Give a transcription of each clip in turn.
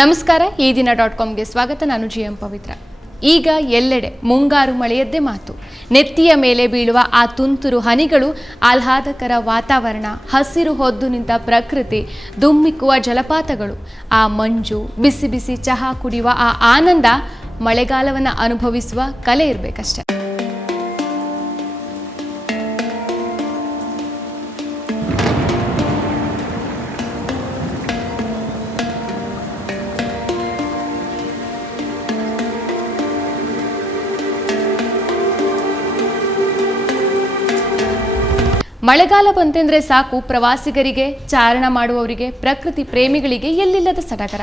ನಮಸ್ಕಾರ, ಈ ದಿನ ಡಾಟ್ ಕಾಮ್ಗೆ ಸ್ವಾಗತ. ನಾನು ಜಿ ಎಂ ಪವಿತ್ರ. ಈಗ ಎಲ್ಲೆಡೆ ಮುಂಗಾರು ಮಳೆಯದ್ದೇ ಮಾತು. ನೆತ್ತಿಯ ಮೇಲೆ ಬೀಳುವ ಆ ತುಂತುರು ಹನಿಗಳು, ಆಹ್ಲಾದಕರ ವಾತಾವರಣ, ಹಸಿರು ಹೊದ್ದು ನಿಂತ ಪ್ರಕೃತಿ ದುಮ್ಮಿಕ್ಕುವ ಜಲಪಾತಗಳು, ಆ ಮಂಜು, ಬಿಸಿ ಬಿಸಿ ಚಹಾ ಕುಡಿಯುವ ಆ ಆನಂದ ಮಳೆಗಾಲವನ್ನು ಅನುಭವಿಸುವ ಕಲೆ ಇರಬೇಕಷ್ಟೆ. ಮಳೆಗಾಲ ಬಂತೆಂದ್ರೆ ಸಾಕು ಪ್ರವಾಸಿಗರಿಗೆ, ಚಾರಣ ಮಾಡುವವರಿಗೆ, ಪ್ರಕೃತಿ ಪ್ರೇಮಿಗಳಿಗೆ ಎಲ್ಲಿಲ್ಲದ ಸಡಗರ.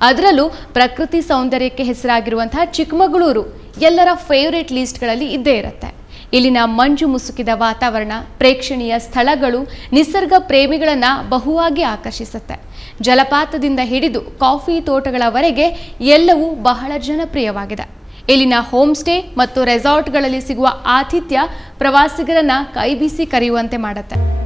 ಅದರಲ್ಲೂ ಪ್ರಕೃತಿ ಸೌಂದರ್ಯಕ್ಕೆ ಹೆಸರಾಗಿರುವಂತಹ ಚಿಕ್ಕಮಗಳೂರು ಎಲ್ಲರ ಫೇವ್ರೇಟ್ ಲಿಸ್ಟ್ಗಳಲ್ಲಿ ಇದ್ದೇ ಇರುತ್ತೆ. ಇಲ್ಲಿನ ಮಂಜು ಮುಸುಕಿದ ವಾತಾವರಣ, ಪ್ರೇಕ್ಷಣೀಯ ಸ್ಥಳಗಳು, ನಿಸರ್ಗ ಪ್ರೇಮಿಗಳನ್ನು ಬಹುವಾಗಿ ಆಕರ್ಷಿಸುತ್ತೆ. ಜಲಪಾತದಿಂದ ಹಿಡಿದು ಕಾಫಿ ತೋಟಗಳವರೆಗೆ ಎಲ್ಲವೂ ಬಹಳ ಜನಪ್ರಿಯವಾಗಿದೆ. ಇಲ್ಲಿನ ಹೋಮ್ ಸ್ಟೇ ಮತ್ತು ರೆಸಾರ್ಟ್ಗಳಲ್ಲಿ ಸಿಗುವ ಆತಿಥ್ಯ ಪ್ರವಾಸಿಗರನ್ನ ಕೈಬೀಸಿ ಕರೆಯುವಂತೆ ಮಾಡುತ್ತೆ.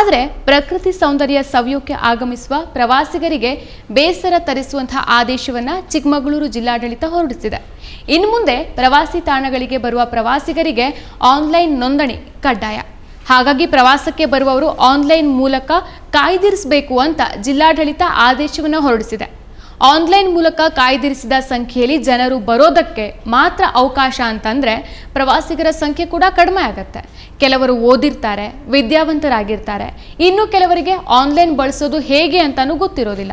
ಆದರೆ ಪ್ರಕೃತಿ ಸೌಂದರ್ಯ ಸವಿಯೋಕೆ ಆಗಮಿಸುವ ಪ್ರವಾಸಿಗರಿಗೆ ಬೇಸರ ತರಿಸುವಂತಹ ಆದೇಶವನ್ನು ಚಿಕ್ಕಮಗಳೂರು ಜಿಲ್ಲಾಡಳಿತ ಹೊರಡಿಸಿದೆ. ಇನ್ನು ಮುಂದೆ ಪ್ರವಾಸಿ ತಾಣಗಳಿಗೆ ಬರುವ ಪ್ರವಾಸಿಗರಿಗೆ ಆನ್ಲೈನ್ ನೋಂದಣಿ ಕಡ್ಡಾಯ. ಹಾಗಾಗಿ ಪ್ರವಾಸಕ್ಕೆ ಬರುವವರು ಆನ್ಲೈನ್ ಮೂಲಕ ಕಾಯ್ದಿರಿಸಬೇಕು ಅಂತ ಜಿಲ್ಲಾಡಳಿತ ಆದೇಶವನ್ನು ಹೊರಡಿಸಿದೆ. ಆನ್ಲೈನ್ ಮೂಲಕ ಕಾಯ್ದಿರಿಸಿದ ಸಂಖ್ಯೆಯಲ್ಲಿ ಜನರು ಬರೋದಕ್ಕೆ ಮಾತ್ರ ಅವಕಾಶ ಅಂತಂದ್ರೆ ಪ್ರವಾಸಿಗರ ಸಂಖ್ಯೆ ಕೂಡ ಕಡಿಮೆ ಆಗುತ್ತೆ. ಕೆಲವರು ಓದಿರ್ತಾರೆ, ವಿದ್ಯಾವಂತರಾಗಿರ್ತಾರೆ. ಇನ್ನು ಕೆಲವರಿಗೆ ಆನ್ಲೈನ್ ಬಳಸೋದು ಹೇಗೆ ಅಂತಲೂ ಗೊತ್ತಿರೋದಿಲ್ಲ.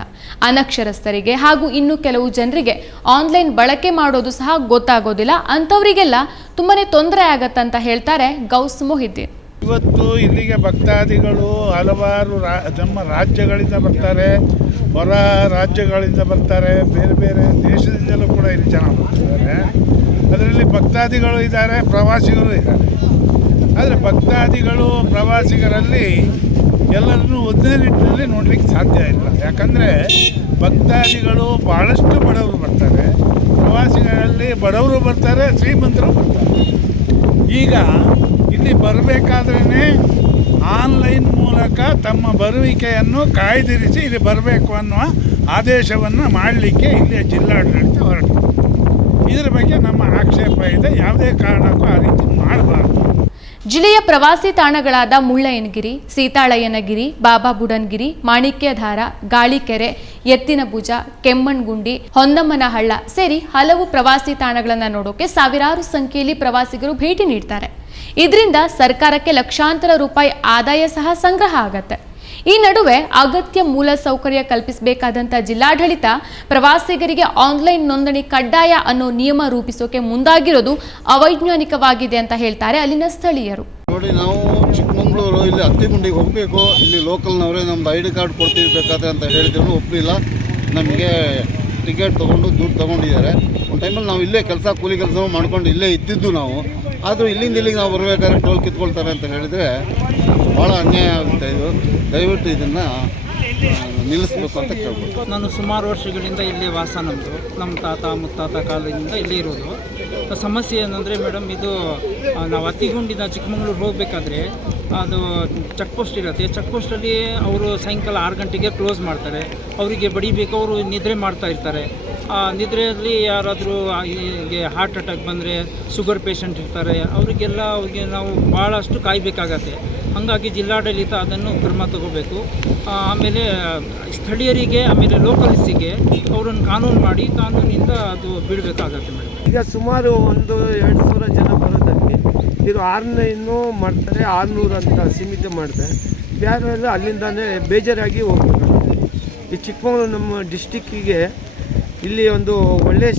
ಅನಕ್ಷರಸ್ಥರಿಗೆ ಹಾಗೂ ಇನ್ನು ಕೆಲವು ಜನರಿಗೆ ಆನ್ಲೈನ್ ಬಳಕೆ ಮಾಡೋದು ಸಹ ಗೊತ್ತಾಗೋದಿಲ್ಲ. ಅಂಥವರಿಗೆಲ್ಲ ತುಂಬಾ ತೊಂದರೆ ಆಗತ್ತಂತ ಹೇಳ್ತಾರೆ ಗೌಸ್ ಮೊಹಿದ್ದೀನ್. ಇವತ್ತು ಇಲ್ಲಿಗೆ ಭಕ್ತಾದಿಗಳು ಹಲವಾರು ನಮ್ಮ ರಾಜ್ಯಗಳಿಂದ ಬರ್ತಾರೆ, ಹೊರ ರಾಜ್ಯಗಳಿಂದ ಬರ್ತಾರೆ, ಬೇರೆ ಬೇರೆ ದೇಶದಿಂದಲೂ ಕೂಡ ಇಲ್ಲಿ ಜನ ಬರ್ತಿದ್ದಾರೆ. ಅದರಲ್ಲಿ ಭಕ್ತಾದಿಗಳು ಇದ್ದಾರೆ, ಪ್ರವಾಸಿಗರು ಇದ್ದಾರೆ. ಆದರೆ ಭಕ್ತಾದಿಗಳು, ಪ್ರವಾಸಿಗರಲ್ಲಿ ಎಲ್ಲರನ್ನೂ ಒಂದೇ ನಿಟ್ಟಿನಲ್ಲಿ ನೋಡಲಿಕ್ಕೆ ಸಾಧ್ಯ ಇಲ್ಲ. ಯಾಕಂದರೆ ಭಕ್ತಾದಿಗಳು ಭಾಳಷ್ಟು ಬಡವರು ಬರ್ತಾರೆ. ಪ್ರವಾಸಿಗರಲ್ಲಿ ಬಡವರು ಬರ್ತಾರೆ, ಶ್ರೀಮಂತರು ಬರ್ತಾರೆ. ಈಗ ಇಲ್ಲಿ ಬರಬೇಕಾದ್ರೇ ಆನ್ಲೈನ್ ಮೂಲಕ ತಮ್ಮ ಬರುವಿಕೆಯನ್ನು ಕಾಯ್ದಿರಿಸಿ ಇಲ್ಲಿ ಬರಬೇಕು ಅನ್ನುವ ಆದೇಶವನ್ನು ಮಾಡಲಿಕ್ಕೆ ಇಲ್ಲಿಯ ಜಿಲ್ಲಾಡಳಿತ ಹೊರಟು. ಇದರ ಬಗ್ಗೆ ನಮ್ಮ ಆಕ್ಷೇಪ ಇದೆ. ಯಾವುದೇ ಕಾರಣಕ್ಕೂ ಆ ರೀತಿ ಮಾಡಬಾರ್ದು. ಜಿಲ್ಲೆಯ ಪ್ರವಾಸಿ ತಾಣಗಳಾದ ಮುಳ್ಳಯ್ಯನಗಿರಿ, ಸೀತಾಳಯ್ಯನಗಿರಿ, ಬಾಬಾ ಬುಡನ್ಗಿರಿ, ಮಾಣಿಕ್ಯಧಾರ, ಗಾಳಿಕೆರೆ ಎತ್ತಿನಭುಜ ಕೆಮ್ಮಣ್ಗುಂಡಿ ಹೊನ್ನಮ್ಮನಹಳ್ಳ ಸೇರಿ ಹಲವು ಪ್ರವಾಸಿ ತಾಣಗಳನ್ನು ನೋಡೋಕೆ ಸಾವಿರಾರು ಸಂಖ್ಯೆಯಲ್ಲಿ ಪ್ರವಾಸಿಗರು ಭೇಟಿ ನೀಡ್ತಾರೆ. ಇದರಿಂದ ಸರ್ಕಾರಕ್ಕೆ ಲಕ್ಷಾಂತರ ರೂಪಾಯಿ ಆದಾಯ ಸಹ ಸಂಗ್ರಹ ಆಗತ್ತೆ. ಈ ನಡುವೆ ಅಗತ್ಯ ಮೂಲ ಸೌಕರ್ಯ ಕಲ್ಪಿಸಬೇಕಾದಂಥ ಜಿಲ್ಲಾಡಳಿತ ಪ್ರವಾಸಿಗರಿಗೆ ಆನ್ಲೈನ್ ನೋಂದಣಿ ಕಡ್ಡಾಯ ಅನ್ನೋ ನಿಯಮ ರೂಪಿಸೋಕೆ ಮುಂದಾಗಿರೋದು ಅವೈಜ್ಞಾನಿಕವಾಗಿದೆ ಅಂತ ಹೇಳ್ತಾರೆ ಅಲ್ಲಿನ ಸ್ಥಳೀಯರು. ನೋಡಿ, ನಾವು ಚಿಕ್ಕಮಂಗ್ಳೂರು, ಇಲ್ಲಿ ಹತ್ತಿಗುಂಡಿಗೆ ಹೋಗಬೇಕು. ಇಲ್ಲಿ ಲೋಕಲ್ನವರೇ ನಮ್ದು ಐ ಡಿ ಕಾರ್ಡ್ ಕೊಡ್ತೀವಿ ಬೇಕಾದ್ರೆ ಅಂತ ಹೇಳಿದ್ರು ಒಪ್ಪಲಿಲ್ಲ ನಮಗೆ ಟಿಕೆಟ್ ತೊಗೊಂಡು ದುಡ್ಡು ತೊಗೊಂಡಿದ್ದಾರೆ. ಒಂದು ಟೈಮಲ್ಲಿ ನಾವು ಇಲ್ಲೇ ಕೆಲಸ, ಕೂಲಿ ಕೆಲಸ ಮಾಡ್ಕೊಂಡು ಇಲ್ಲೇ ಇದ್ದಿದ್ದು ನಾವು. ಆದರೂ ಇಲ್ಲಿಂದ ಇಲ್ಲಿಗೆ ನಾವು ಬರಬೇಕಾದ್ರೆ ಟೋಲ್ ಕಿತ್ಕೊಳ್ತಾರೆ ಅಂತ ಹೇಳಿದರೆ ಭಾಳ ಅನ್ಯಾಯ ಆಗುತ್ತೆ ಇದು. ದಯವಿಟ್ಟು ಇದನ್ನು ನಿಲ್ಲಿಸ್ಬೇಕು ಅಂತ ಕೇಳ್ಬೋದು ನಾನು ಸುಮಾರು ವರ್ಷಗಳಿಂದ ಇಲ್ಲಿ ವಾಸ ನಮ್ಮದು ನಮ್ಮ ತಾತ, ಮುತ್ತಾತ ಕಾಲದಿಂದ ಇಲ್ಲೇ ಇರೋದು. ಸಮಸ್ಯೆ ಏನಂದರೆ ಮೇಡಮ್ ಇದು ನಾವು ಅತ್ತಿಗುಂಡಿನ ಚಿಕ್ಕಮಗಳೂರು ಹೋಗಬೇಕಾದ್ರೆ ಅದು ಚೆಕ್ ಪೋಸ್ಟ್ ಇರುತ್ತೆ. ಚೆಕ್ ಪೋಸ್ಟಲ್ಲಿ ಅವರು ಸಾಯಂಕಾಲ ಆರು ಗಂಟೆಗೆ ಕ್ಲೋಸ್ ಮಾಡ್ತಾರೆ. ಅವರಿಗೆ ಬಡಿಬೇಕು, ಅವರು ನಿದ್ರೆ ಮಾಡ್ತಾ ಇರ್ತಾರೆ. ನಿದ್ರೆಯಲ್ಲಿ ಯಾರಾದರೂ ಹೀಗೆ ಹಾರ್ಟ್ ಅಟ್ಯಾಕ್ ಬಂದರೆ ಶುಗರ್ ಪೇಷಂಟ್ ಇರ್ತಾರೆ, ಅವರಿಗೆಲ್ಲ ಅವ್ರಿಗೆ ನಾವು ಭಾಳಷ್ಟು ಕಾಯಬೇಕಾಗತ್ತೆ. ಹಾಗಾಗಿ ಜಿಲ್ಲಾಡಳಿತ ಅದನ್ನು ಕ್ರಮ ತಗೋಬೇಕು. ಆಮೇಲೆ ಸ್ಥಳೀಯರಿಗೆ, ಆಮೇಲೆ ಲೋಕಲ್ಸಿಗೆ ಅವರನ್ನು ಕಾನೂನು ಮಾಡಿ ಕಾನೂನಿಂದ ಅದು ಬಿಡಬೇಕಾಗತ್ತೆ ಮೇಡಮ್. ಈಗ ಸುಮಾರು ಒಂದು ಎರಡು ಸಾವಿರ ಜನ ಬರೋದಕ್ಕೆ ಇದು ಇನ್ನೂ ಮಾಡ್ತಾರೆ, ಆರುನೂರು ಅಂತ ಸೀಮಿತ ಮಾಡಿದೆ. ಬೇರೆಲ್ಲ ಅಲ್ಲಿಂದಾನೇ ಬೇಜಾರಾಗಿ ಹೋಗ್ಬೇಕಾಗುತ್ತೆ. ಈ ಚಿಕ್ಕಮಗಳೂರು ನಮ್ಮ ಡಿಸ್ಟಿಕ್ಕಿಗೆ ಇಲ್ಲಿ ಒಂದು ಒಳ್ಳೆಯ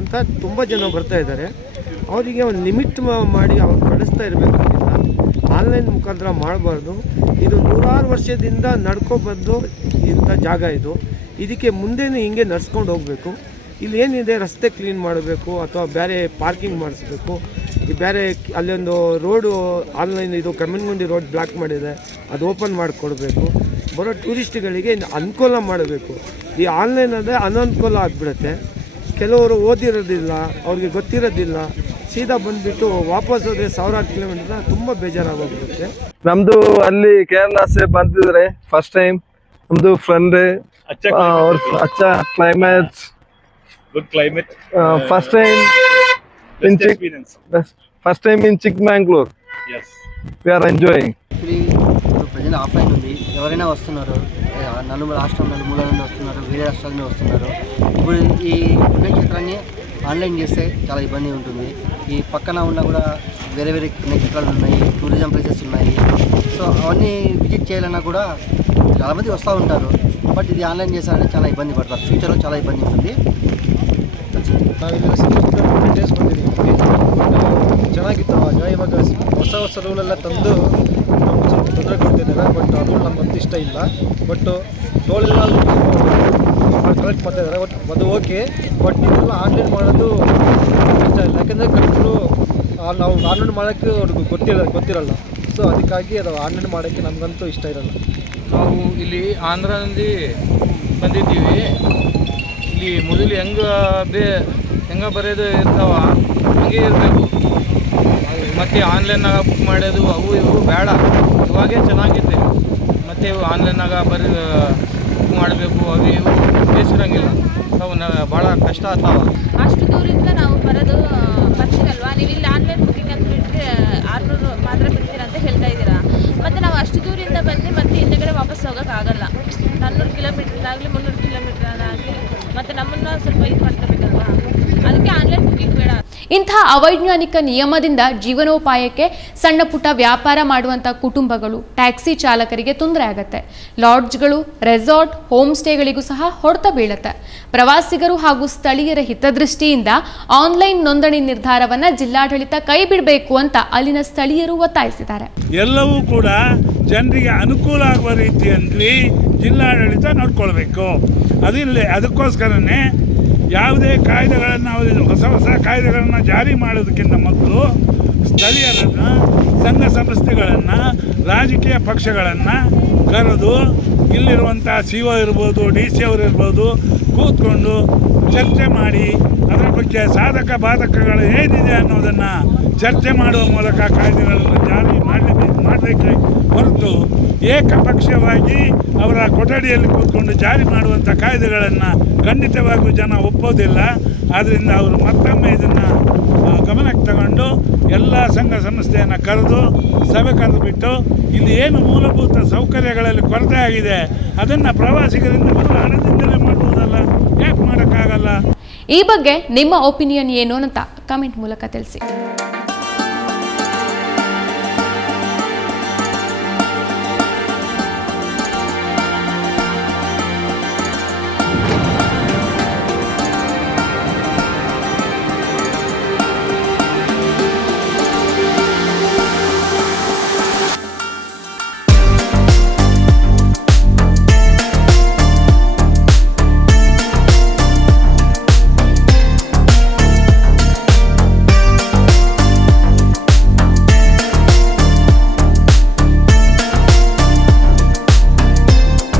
ಅಂತ ತುಂಬ ಜನ ಬರ್ತಾ ಇದ್ದಾರೆ. ಅವರಿಗೆ ಒಂದು ಲಿಮಿಟ್ ಮಾಡಿ ಅವ್ರು ಕಳಿಸ್ತಾ ಇರಬೇಕು ಆನ್ಲೈನ್ ಮುಖಾಂತರ ಮಾಡಬಾರ್ದು. ಇದು ನೂರಾರು ವರ್ಷದಿಂದ ನಡ್ಕೊಬಂದು ಇಂಥ ಜಾಗ ಇದು. ಇದಕ್ಕೆ ಮುಂದೆನೂ ಹಿಂಗೆ ನಡ್ಸ್ಕೊಂಡು ಹೋಗಬೇಕು. ಇಲ್ಲಿ ಏನಿದೆ ರಸ್ತೆ ಕ್ಲೀನ್ ಮಾಡಬೇಕು ಅಥವಾ ಬೇರೆ ಪಾರ್ಕಿಂಗ್ ಮಾಡಿಸ್ಬೇಕು. ಈ ಬೇರೆ ಅಲ್ಲೊಂದು ರೋಡು ಆನ್ಲೈನ್ ಇದು ಕಮ್ಮಿನಗುಂಡಿ ರೋಡ್ ಬ್ಲಾಕ್ ಮಾಡಿದೆ ಅದು ಓಪನ್ ಮಾಡಿಕೊಡ್ಬೇಕು. ಬರೋ ಟೂರಿಸ್ಟ್ಗಳಿಗೆ ಅನುಕೂಲ ಮಾಡಬೇಕು. ಈ ಆನ್ಲೈನ್ ಅಂದರೆ ಅನನುಕೂಲ ಆಗಿಬಿಡುತ್ತೆ. ಕೆಲವರು ಓದಿರೋದಿಲ್ಲ ಅವ್ರಿಗೆ ಗೊತ್ತಿರೋದಿಲ್ಲ. ಸೀದಾ ಬಂದ್ಬಿಟ್ಟು ವಾಪಸ್ ಹೋದ್ರೆ ಸಾವಿರಾರು ಕಿಲೋಮೀಟರ್ ತುಂಬ ಬೇಜಾರಾಗೋಗ್ಬಿಡುತ್ತೆ. ನಮ್ಮದು ಅಲ್ಲಿ ಕೇರಳ ಸೇ ಬಂದಿದ್ರೆ ಫಸ್ಟ್ ಟೈಮ್ ನಮ್ದು ಫ್ರೆಂಡ್ ಅವ್ರ ಅಚ್ಚ climate good climate first time in check first time in Chikmagalur we are enjoying actually ఇప్పుడు ప్రజెంట్ ఆఫ్లైన్ ఉంది ఎవరైనా వస్తున్నారు ఏ, నలుగురు రాష్ట్రం నలుమూల నుండి వస్తున్నారు వేరే రాష్ట్రాల నుండి వస్తున్నారు ఇప్పుడు ఈ పుణ్యక్షేత్రాన్ని ఆన్లైన్ చేస్తే చాలా ఇబ్బంది ఉంటుంది ఈ పక్కన ఉన్న కూడా వేరే వేరే పుణ్యక్షేత్రాలు ఉన్నాయి టూరిజం ప్లేసెస్ ఉన్నాయి సో అవన్నీ విజిట్ చేయాలన్నా కూడా చాలామంది వస్తూ ఉంటారు బట్ ఇది ఆన్లైన్ చేశారంటే చాలా ఇబ్బంది పడతారు ఫ్యూచర్లో చాలా ఇబ్బంది ఉంటుంది ನಾವಿಲ್ಲಿ ಸಿಕ್ಕಿದ್ರೆ ಡೇಸ್ ಬಂದಿದ್ದೀವಿ ಬಟ್ ಚೆನ್ನಾಗಿತ್ತು ಆಗ ಇವಾಗ ರೂಲೆಲ್ಲ ತಂದು ನಮ್ಗೆ ಸ್ವಲ್ಪ ತೊಂದರೆ ಕೊಡ್ತಿದ್ದಾರೆ ಬಟ್ ಅದು ನಮ್ಮಂತೂ ಇಷ್ಟ ಇಲ್ಲ. ಬಟ್ ಟೋಲೆಲ್ಲ ಕಲೆಕ್ಟ್ ಮಾಡ್ತಾ ಇದ್ದಾರೆ ಬಟ್ ಅದು ಓಕೆ ಬಟ್ ಇದೆಲ್ಲ ಆನ್ಲೈನ್ ಮಾಡೋದು ಇಷ್ಟ ಇಲ್ಲ ಯಾಕೆಂದರೆ ಕಲೆಕ್ಟ್ರು ನಾವು ಆನ್ಲೈನ್ ಮಾಡೋಕ್ಕೆ ಅವ್ರಿಗೆ ಗೊತ್ತಿರಲ್ಲ ಗೊತ್ತಿರಲ್ಲ. ಸೊ ಅದಕ್ಕಾಗಿ ಅದು ಆನ್ಲೈನ್ ಮಾಡೋಕ್ಕೆ ನಮಗಂತೂ ಇಷ್ಟ ಇರಲ್ಲ. ನಾವು ಇಲ್ಲಿ ಆಂಧ್ರದಲ್ಲಿ ಬಂದಿದ್ದೀವಿ. ಇಲ್ಲಿ ಮೊದಲು ಹೆಂಗೆ ಬೇ ಹೆಂಗೆ ಬರೆಯೋದು ಇರ್ತಾವ? ಹಂಗೆ ಇರಬೇಕು. ಮತ್ತು ಆನ್ಲೈನಾಗ ಬುಕ್ ಮಾಡೋದು ಅವು ಇವು ಬೇಡ. ಇವಾಗೇ ಚೆನ್ನಾಗಿದೆ. ಮತ್ತು ಇವು ಆನ್ಲೈನಾಗ ಬರೀ ಬುಕ್ ಮಾಡಬೇಕು, ಅವು ಇವು ಬೇಸಿರಂಗಿಲ್ಲ. ಅವು ನ ಭಾಳ ಕಷ್ಟ ಆಗ್ತಾವ. ಅಷ್ಟು ದೂರಿಂದ ನಾವು ಬರೋದು ಬರ್ತೀರಲ್ವಾ? ನೀವು ಇಲ್ಲಿ ಆನ್ಲೈನ್ ಬುಕ್ಕಿಂಗ್ ಅಂತ ಬಿಟ್ಟರೆ ಆರ್ನೂರು ಮಾತ್ರ ಬಿಡ್ತೀರಾ ಅಂತ ಹೇಳ್ತಾ ಇದ್ದೀರಾ? ಮತ್ತು ನಾವು ಅಷ್ಟು ದೂರಿಂದ ಬಂದು ಮತ್ತೆ ಹಿಂದೆಗಡೆ ವಾಪಸ್ ಹೋಗೋಕ್ಕಾಗಲ್ಲ ನಾನ್ನೂರು ಕಿಲೋಮೀಟ್ರ್ ಆಗಲಿ, ಮುನ್ನೂರು ಕಿಲೋಮೀಟ್ರ್ ಆಗಲಿ, ಮತ್ತು ನಮ್ಮನ್ನು ಸ್ವಲ್ಪ ಇದು ಮಾಡ್ಕೋಬೇಕಲ್ವಾ? ಇಂಥ ಅವೈಜ್ಞಾನಿಕ ನಿಯಮದಿಂದ ಜೀವನೋಪಾಯಕ್ಕೆ ಸಣ್ಣ ಪುಟ್ಟ ವ್ಯಾಪಾರ ಮಾಡುವಂಥ ಕುಟುಂಬಗಳು, ಟ್ಯಾಕ್ಸಿ ಚಾಲಕರಿಗೆ ತೊಂದರೆ ಆಗತ್ತೆ. ಲಾಡ್ಜ್ಗಳು, ರೆಸಾರ್ಟ್ ಹೋಮ್ ಸ್ಟೇಗಳಿಗೂ ಸಹ ಹೊಡೆತ ಬೀಳತ್ತೆ. ಪ್ರವಾಸಿಗರು ಹಾಗೂ ಸ್ಥಳೀಯರ ಹಿತದೃಷ್ಟಿಯಿಂದ ಆನ್ಲೈನ್ ನೋಂದಣಿ ನಿರ್ಧಾರವನ್ನ ಜಿಲ್ಲಾಡಳಿತ ಕೈ ಬಿಡಬೇಕು ಅಂತ ಅಲ್ಲಿನ ಸ್ಥಳೀಯರು ಒತ್ತಾಯಿಸಿದ್ದಾರೆ. ಎಲ್ಲವೂ ಕೂಡ ಜನರಿಗೆ ಅನುಕೂಲ ಆಗುವ ರೀತಿಯಲ್ಲಿ ಜಿಲ್ಲಾಡಳಿತ ನೋಡ್ಕೊಳ್ಬೇಕು. ಅದಿಲ್ಲ ಅದಕ್ಕೋಸ್ಕರನೇ ಯಾವುದೇ ಕಾಯ್ದೆಗಳನ್ನು ಅವರು ಹೊಸ ಹೊಸ ಕಾಯ್ದೆಗಳನ್ನು ಜಾರಿ ಮಾಡೋದಕ್ಕಿಂತ ಮೊದಲು ಸ್ಥಳೀಯರನ್ನು, ಸಂಘ ಸಂಸ್ಥೆಗಳನ್ನು, ರಾಜಕೀಯ ಪಕ್ಷಗಳನ್ನು ಕರೆದು ಇಲ್ಲಿರುವಂಥ ಸಿ ಒ ಇರ್ಬೋದು, ಡಿ ಸಿ ಅವರು ಇರ್ಬೋದು ಕೂತ್ಕೊಂಡು ಚರ್ಚೆ ಮಾಡಿ ಅದರ ಬಗ್ಗೆ ಸಾಧಕ ಬಾಧಕಗಳು ಏನಿದೆ ಅನ್ನೋದನ್ನು ಚರ್ಚೆ ಮಾಡುವ ಮೂಲಕ ಕಾಯ್ದೆಗಳನ್ನು ಜಾರಿ ಮಾಡಲೇಬೇಕು ಮಾಡಬೇಕೆ ಹೊರತು ಏಕಪಕ್ಷವಾಗಿ ಅವರ ಕೊಠಡಿಯಲ್ಲಿ ಕೂತ್ಕೊಂಡು ಜಾರಿ ಮಾಡುವಂಥ ಕಾಯ್ದೆಗಳನ್ನು ಖಂಡಿತವಾಗಿಯೂ ಜನ ಒಪ್ಪೋದಿಲ್ಲ. ಆದ್ದರಿಂದ ಅವರು ಮತ್ತೊಮ್ಮೆ ಇದನ್ನು ಗಮನಕ್ಕೆ ತಗೊಂಡು ಎಲ್ಲ ಸಂಘ ಸಂಸ್ಥೆಯನ್ನು ಕರೆದು, ಸಭೆ ಕರೆದುಬಿಟ್ಟು ಇಲ್ಲಿ ಏನು ಮೂಲಭೂತ ಸೌಕರ್ಯಗಳಲ್ಲಿ ಕೊರತೆ ಆಗಿದೆ, ಅದನ್ನು ಪ್ರವಾಸಿಗರಿಂದ ಬರುವ ಹಣದಿಂದಲೇ ಮಾಡುವುದಲ್ಲ ಯಾಕೆ ಮಾಡೋಕ್ಕಾಗಲ್ಲ? ಈ ಬಗ್ಗೆ ನಿಮ್ಮ ಒಪಿನಿಯನ್ ಏನು ಅಂತ ಕಮೆಂಟ್ ಮೂಲಕ ತಿಳಿಸಿ.